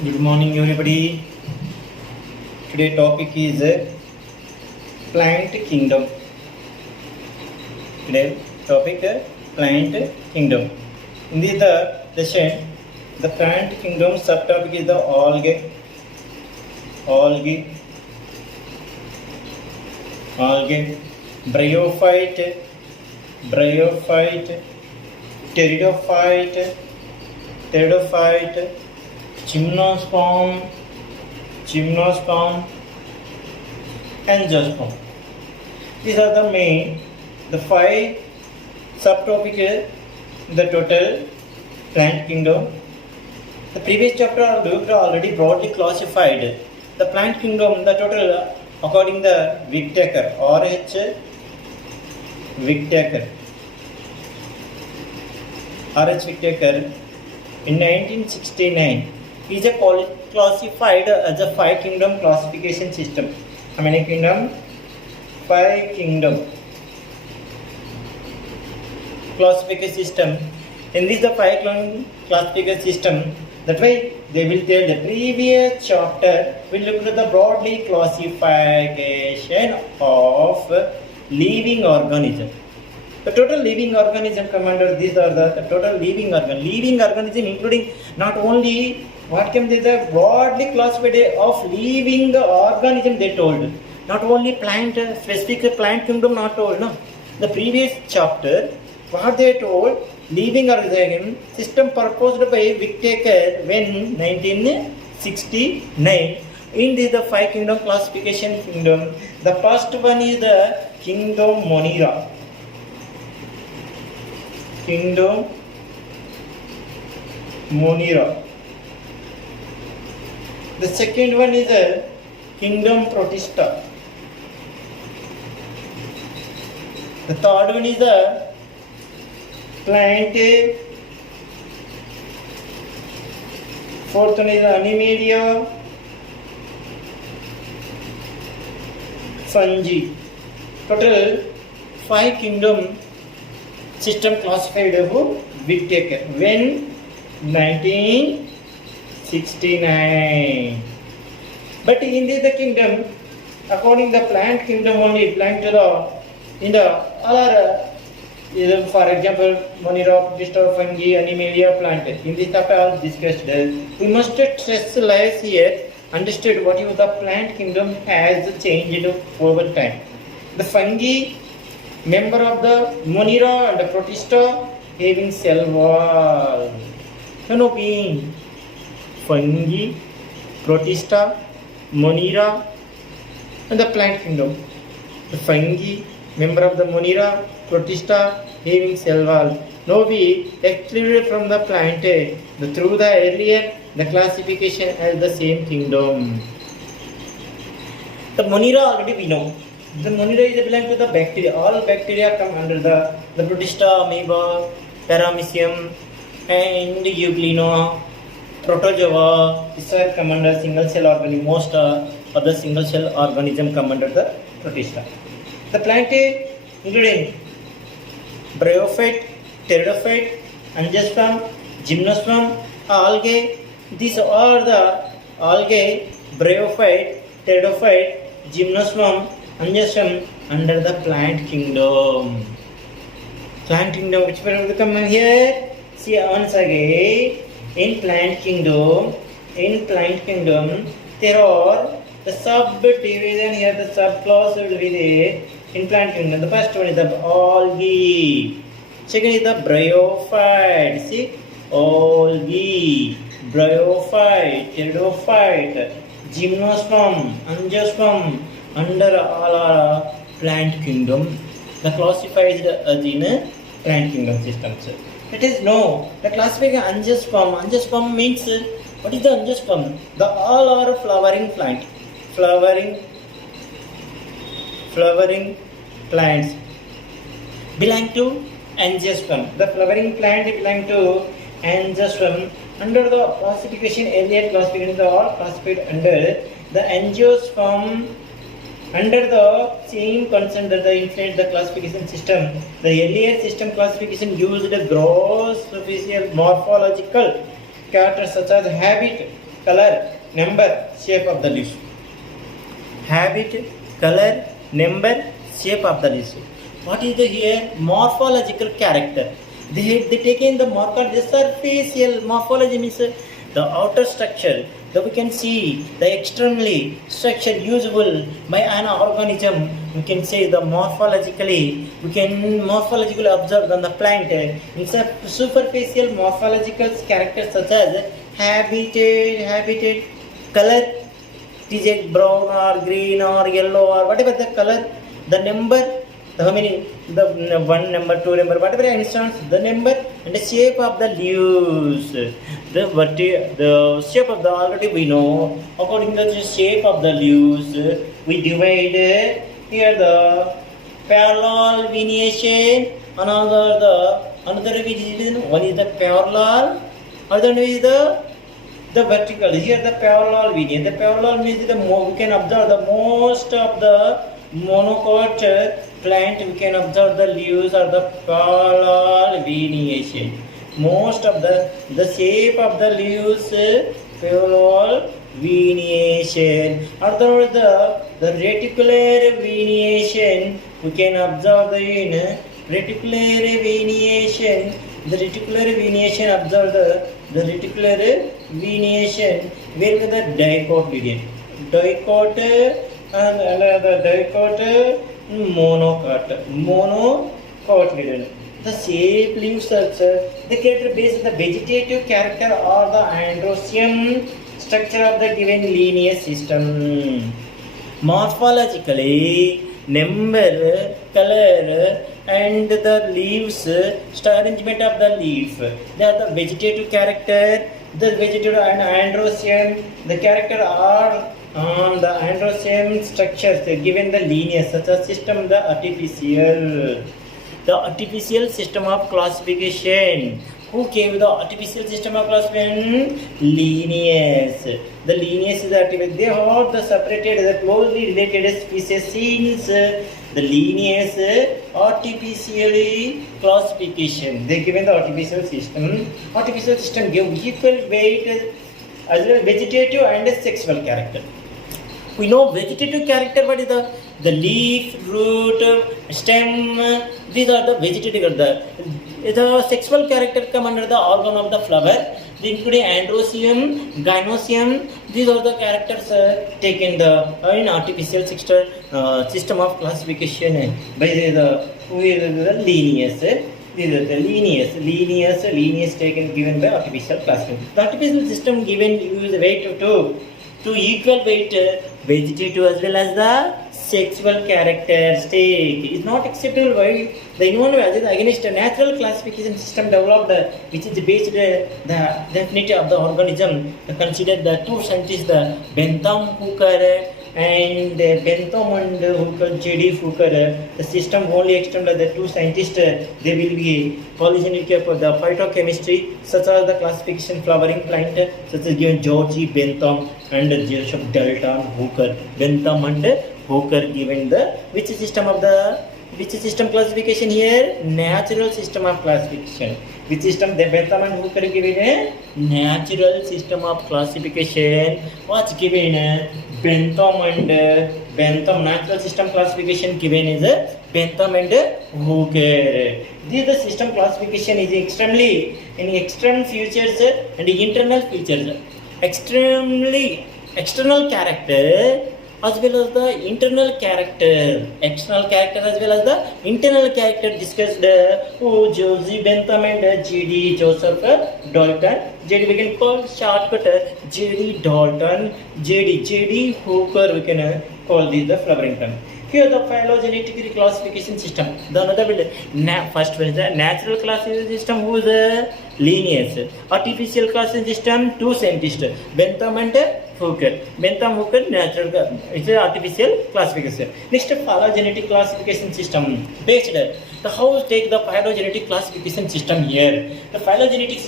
Good morning, everybody. Today topic is plant kingdom. Today topic plant kingdom. In this session, the plant kingdom subtopic is the algae, bryophyte, pteridophyte, gymnosperm, angiosperm. These are the five subtopics in the total plant kingdom. The previous chapter looked already broadly classified the plant kingdom, the total according to Whittaker, R.H. Whittaker. In 1969, is classified as a five kingdom classification system. How many kingdom? Five kingdom classification system. In this the five kingdom classification system. That way they will tell the previous chapter will look at the broadly classification of living organism. The total living organism come under these are the total living organism including not only what can be the broadly classified of living organism they told. Not only plant, specific plant kingdom not told. No. The previous chapter, what they told, living organism system proposed by Whittaker when 1969. In this the five kingdom classification kingdom. The first one is the kingdom Monera. Kingdom Monera. The second one is the kingdom Protista. The third one is the plant. Fourth one is the Animalia. Fungi. Total five kingdom system classified who? Whittaker. When? 1969. But in this the kingdom, according the plant kingdom only, plant in the other, for example, Monera, Protista, fungi, Animalia, plant. In this chapter I discussed. We must stress lies here. Understood what is the plant kingdom has changed over time. The fungi, member of the Monera and the Protista having cell wall. No being fungi, Protista, Monera and the plant kingdom. The fungi, member of the Monera, Protista having cell wall. Now we excluded from the plant through the earlier the classification as the same kingdom. The Monera already we know. The Monera is belong to the bacteria. All bacteria come under the Protista, amoeba, paramecium, and euglena, protozoa. These are come under single cell organism. Most of the single cell organism come under the Protista. The plant including bryophyte, pteridophyte, angiosperm, gymnosperm, algae. These are the algae, bryophyte, pteridophyte, gymnosperm, angiosperm under the plant kingdom. Plant kingdom, which one will come here? See once again, in plant kingdom, there are the subdivision here, the subclass will be there in plant kingdom. The first one is the algae. Second is the bryophyte. See, algae, bryophyte, pteridophyte, gymnosperm, angiosperm under all our plant kingdom. The classified as in plant kingdom systems. It is no. The classification angiosperm. Angiosperm means what is the angiosperm? The all are flowering plant. Flowering plants belong to angiosperm. The flowering plant belong to angiosperm. Under the classification, earlier classification, they are all classified under the angiosperm. Under the same concern that the influence the classification system, the earlier system classification used the gross superficial morphological characters such as habit, color, number, shape of the leaf. Habit, color, number, shape of the leaf. What is the here? Morphological character. They take in the the surfacial morphology means the outer structure that we can see, the externally structure usable by an organism. We can say the morphologically, we can morphologically observe on the plant. It's a superficial morphological characters such as habitat, color, it is a brown or green or yellow or whatever the color, the number, how many, the one number, two number, whatever instance, the number and the shape of the leaves. The shape of the already we know. According to the shape of the leaves, we divide here the parallel variation, another division. One is the parallel, other one is the vertical. Here the parallel variation. The parallel means we can observe the most of the monocot plant. We can observe the leaves or the parallel variation. Most of the shape of the leaves parallel variation. Otherwise the reticular variation we can observe in reticular variation. The reticular variation observe the reticular variation where the dicot variation. Dicot and the dicot monocot variation. The shape leaf structure, the character based on the vegetative character or the androecium structure of the given linear system. Morphologically, number, color, and the leaves, arrangement of the leaf. They are the vegetative character, the vegetative and androecium. The character are on the androecium structures given the linear such as system, the artificial. The artificial system of classification. Who gave the artificial system of classification? Linnaeus. The Linnaeus is the artificial. They are the separated, the closely related species since the Linnaeus artificially classification. They given the artificial system. Artificial system give equal weight as well vegetative and sexual character. We know vegetative character. What is the leaf, root, stem? These are the vegetative. The sexual character come under the organ of the flower, including androecium, gynoecium. These are the characters taken in artificial system of classification by the Linnaeus. These are the Linnaeus taken given by artificial classification. The artificial system given use weight to equal weight vegetative as well as the sexual characteristic is not acceptable by the environment against a natural classification system developed which is based the definity of the organism. Consider the two scientists, the Bentham Hooker and Bentham and Hooker, J.D. Hooker. The system only extended the two scientists. They will be polygenic for the phytochemistry, such as the classification flowering plant, such as given George Bentham and Joseph Dalton Hooker. Bentham and Hooker given the which system classification here? Natural system of classification. Which system? The Bentham and Hooker given a natural system of classification. What's given? Bentham natural system classification given is Bentham and Hooker. This system classification is extremely in external features and internal features. External character as well as the internal character. External character as well as the internal character discussed Josie Bentham and J.D. Joseph Dalton. J.D. we can call shortcut J.D. Dalton. J.D. Hooker we can call this the flowering term. Here the phylogenetic classification system. The another first one is the natural classification system who is Linnaeus. Artificial classification system two scientists Bentham and Hooker. Bentham Hooker natural it's an artificial classification. Next phylogenetic classification system based the how take the phylogenetic classification system here. The phylogenetic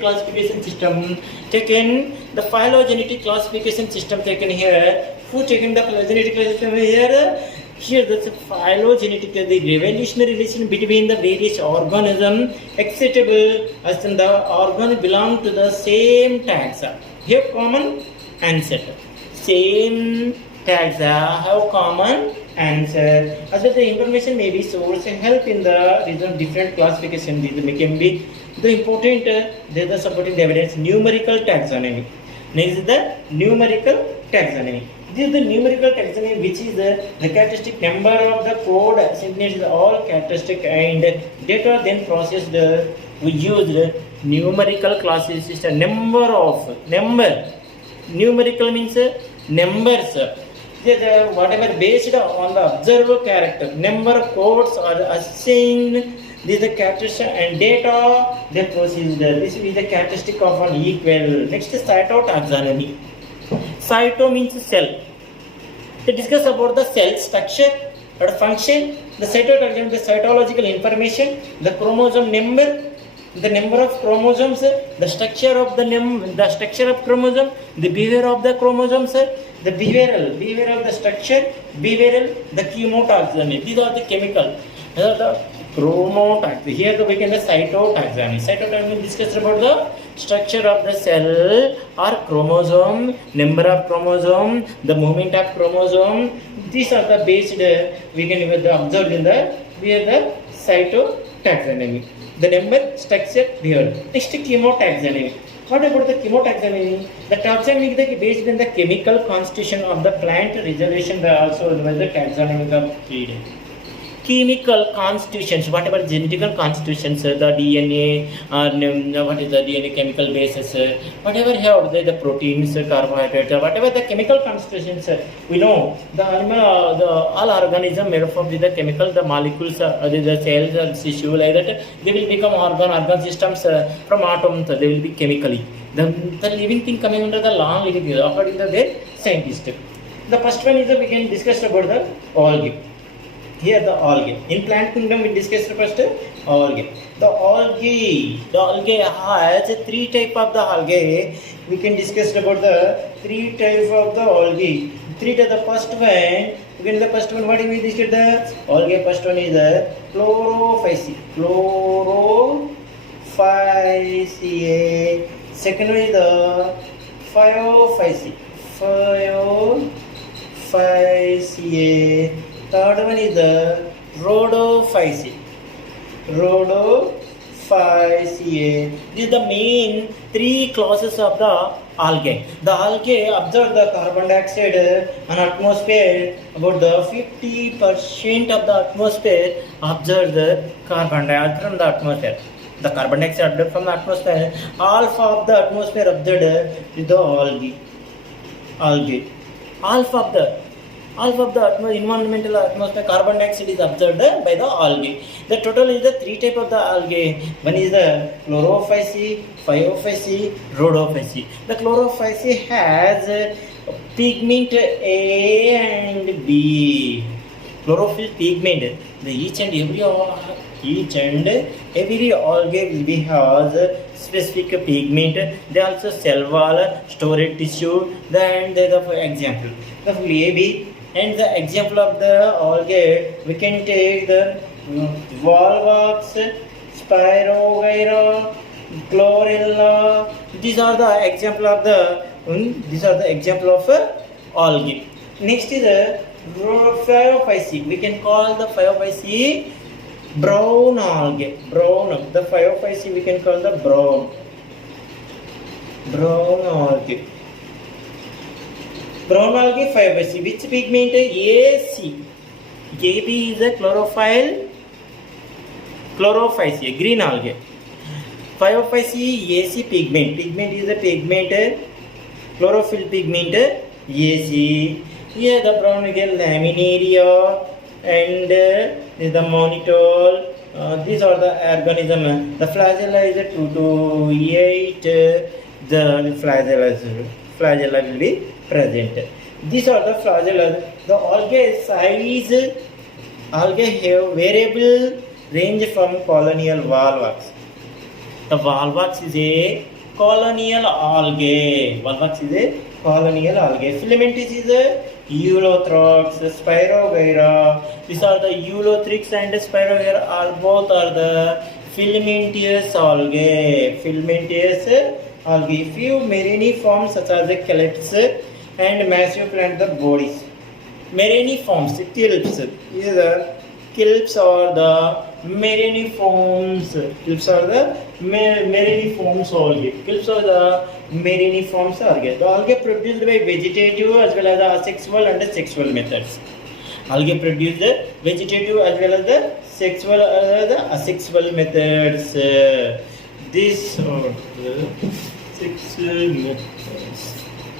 classification system taken the phylogenetic classification system taken here. Who taken the phylogenetic classification here? Here the phylogenetic, the revolutionary relation between the various organisms acceptable as in the organ belong to the same taxa. Here common ancestor. Same taxa have common answer. As well the information may be source and help in the reason different classification. These can be the important there the supporting evidence numerical taxonomy. Next is the numerical taxonomy. This is the numerical taxonomy, which is the characteristic number of the code signature all characteristic and data then processed. We used numerical classification. Numerical means numbers. Whatever based on the observed character, number of codes are assigned. This is the characteristic and data then processed. This is the characteristic of an equal. Next is cytotaxonomy. Cyto means cell. To discuss about the cell structure or function, the cytotaxonomy, the cytological information, the chromosome number, the number of chromosomes, the structure of the structure of chromosome, the behavior of the chromosomes, the behavioral of the structure, behavioral, the chemotaxonomy. These are the chemical. These are the chromotaxonomy. Here we can the cytotaxonomy. Cytotaxonomy discuss about the structure of the cell or chromosome, number of chromosome, the movement of chromosome. These are the based we can observe in the cytotaxonomy. The number, structure, behavior. Next chemotaxonomy. What about the chemotaxonomy? The taxonomy is based on the chemical constitution of the plant reservation. Also the taxonomy of tree. Chemical constitutions, whatever genetical constitutions, the DNA, what is the DNA chemical basis, whatever have the proteins, carbohydrates, whatever the chemical constitutions, we know the animal, the all organism made up of the chemical, the molecules, the cells and tissue like that, they will become organ systems from atoms, they will be chemically. The living thing coming under the long living thing, according to their scientist. The first one is we can discuss about the algae. Here the algae. In plant kingdom we discussed first algae. The algae has three type of the algae. We can discuss about the three type of the algae. The first one. Again the first one. What do we discuss the algae? First one is the chlorophyceae. Second one is the phyophyceae. Third one is the rhodophyceae. This is the main three classes of the algae. The algae observe the carbon dioxide and atmosphere. About the 50% of the atmosphere observe the carbon dioxide from the atmosphere. The carbon dioxide observed from the atmosphere. Half of the atmosphere observed is the algae. Half of the environmental atmosphere carbon dioxide is observed by the algae. The total is the three type of the algae. One is the chlorophyceae, phyophyceae, rhodophyceae. The chlorophyceae has pigment A and B. Chlorophyll pigment. Each and every algae will be has specific pigment. They also cell wall, storage tissue. Then there is the example. The AB. And the example of the algae, we can take the Volvox, Spirogyra, Chlorella. These are the example of the algae. Next is the phyophyceae. We can call the phyophyceae brown algae. The phyophyceae we can call the brown algae. Brown algae phyophyceae. Which pigment? AC. AB is a chlorophyceae, green algae. Phyophyceae AC pigment. Pigment is a pigment. Chlorophyll pigment AC. Here the brown we get laminaria and is the monitor. These are the organism. The flagella is a 2 to 8. The flagella will be present. These are the flagella. The algae size, algae have variable range from colonial Volvox. The Volvox is a colonial algae. Filamentous is a Eulothrix, Spirogyra. These are the Eulothrix and Spirogyra. All both are the filamentous algae. Filamentous algae. Few mariniforms such as the calypts and massive plant the bodies. Mariniforms, calypts. These are calypts are the mariniforms. Calypts are the mariniforms algae. Calypts are the mariniforms algae. The algae produced by vegetative as well as the asexual and the sexual methods. Algae produced the vegetative as well as the sexual the asexual methods. These are the sexual methods.